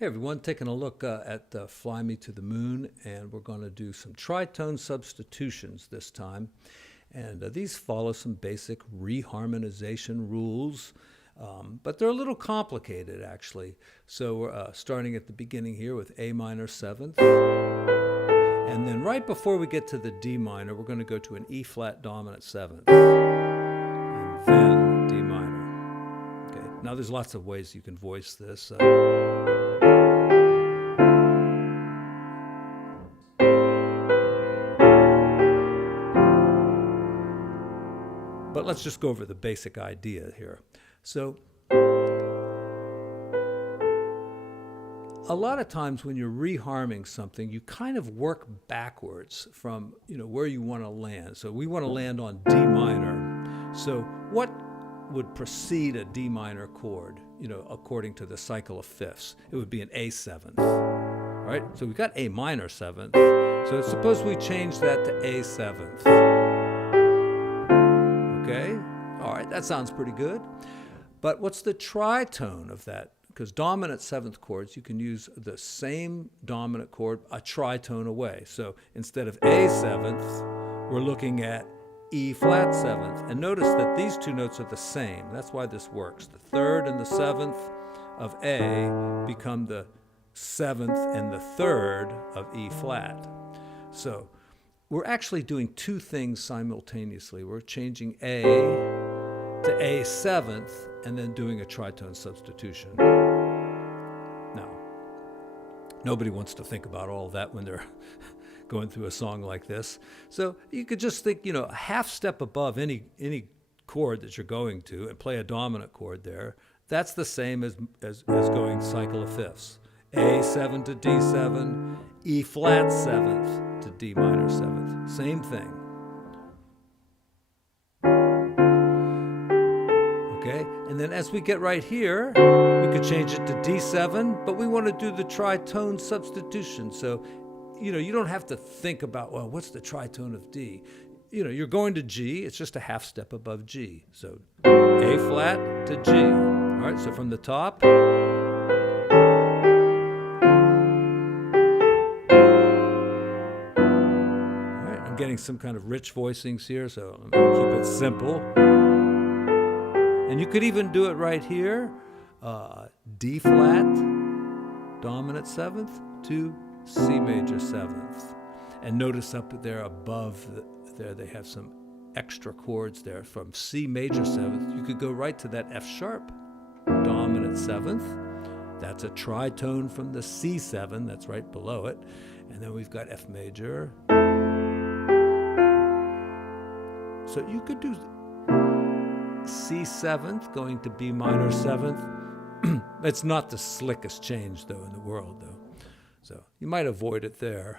Hey everyone, taking a look at Fly Me to the Moon, and we're going to do some tritone substitutions this time. And these follow some basic reharmonization rules, but they're a little complicated actually. So we're starting at the beginning here with A minor 7th. And then right before we get to the D minor, we're going to go to an E flat dominant 7th. And then D minor. Okay. Now there's lots of ways you can voice this. But let's just go over the basic idea here. So a lot of times when you're reharming something, you kind of work backwards from where you want to land. So we want to land on D minor. So what would precede a D minor chord, according to the cycle of fifths? It would be an A 7th. Right? So we got A minor 7th. So suppose we change that to A 7th. Okay, all right, that sounds pretty good. But what's the tritone of that? Because dominant 7th chords, you can use the same dominant chord a tritone away. So instead of A 7th, we're looking at E flat 7th. And notice that these two notes are the same. That's why this works. The 3rd and the 7th of A become the 7th and the 3rd of E flat. So we're actually doing two things simultaneously. We're changing A to A 7th and then doing a tritone substitution. Now, nobody wants to think about all that when they're going through a song like this. So you could just think, a half step above any chord that you're going to and play a dominant chord there. That's the same as going cycle of fifths. A7 to D7, E flat 7th to D minor 7th. Same thing. Okay, and then as we get right here, we could change it to D7, but we want to do the tritone substitution. So, you don't have to think about, well, what's the tritone of D? You're going to G, it's just a half step above G. So A flat to G. All right, so from the top, getting some kind of rich voicings here, so I'm going to keep it simple. And you could even do it right here, D flat, dominant 7th to C major 7th. And notice up there above there they have some extra chords there from C major 7th. You could go right to that F sharp, dominant 7th. That's a tritone from the C7, that's right below it. And then we've got F major. So you could do C 7th going to B minor 7th. It's not the slickest change, though, in the world, though. So you might avoid it there.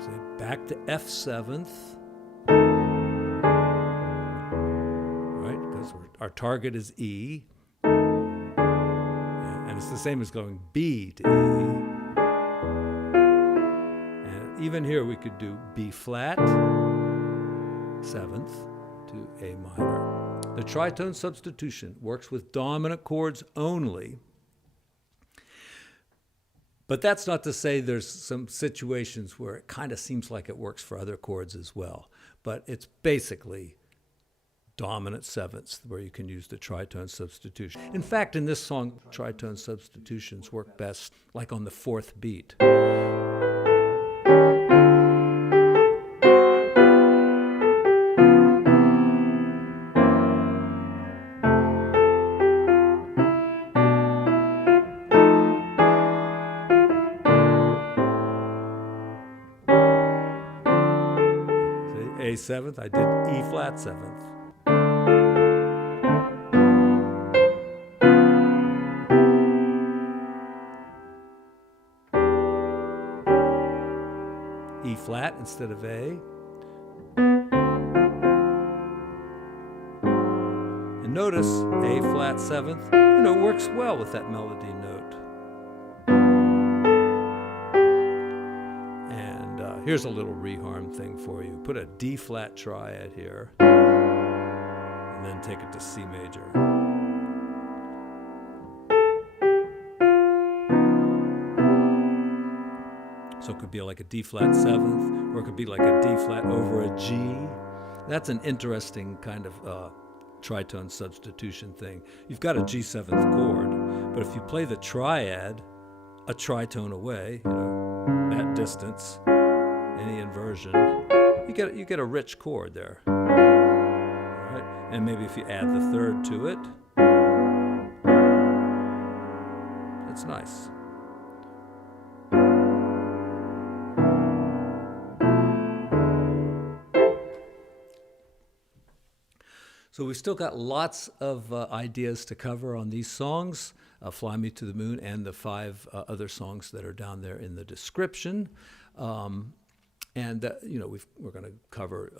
So back to F 7th. Right, because our target is E. Yeah, and it's the same as going B to E. Even here we could do B flat 7th to A minor. The tritone substitution works with dominant chords only, but that's not to say there's some situations where it kind of seems like it works for other chords as well. But it's basically dominant 7ths where you can use the tritone substitution. In fact, in this song, tritone substitutions work best like on the 4th beat. A 7th, I did E flat 7th. E flat instead of A. And notice A flat 7th, works well with that melody note. Here's a little reharm thing for you. Put a D flat triad here. take it to C major. So it could be like a D flat seventh, or it could be like a D flat over a G. That's an interesting kind of tritone substitution thing. You've got a G7th chord, but if you play the triad a tritone away, that distance, any inversion, you get a rich chord there. All right? And maybe if you add the third to it, it's nice. So we've still got lots of ideas to cover on these songs, Fly Me to the Moon and the 5 other songs that are down there in the description. We're going to cover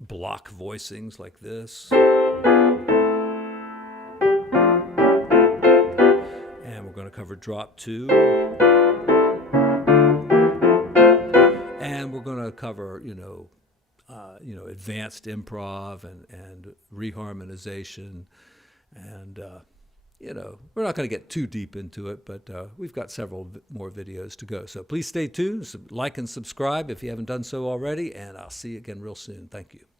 block voicings like this. And we're going to cover drop 2. And we're going to cover, advanced improv and reharmonization. And, we're not going to get too deep into it, but we've got several more videos to go. So please stay tuned, like and subscribe if you haven't done so already, and I'll see you again real soon. Thank you.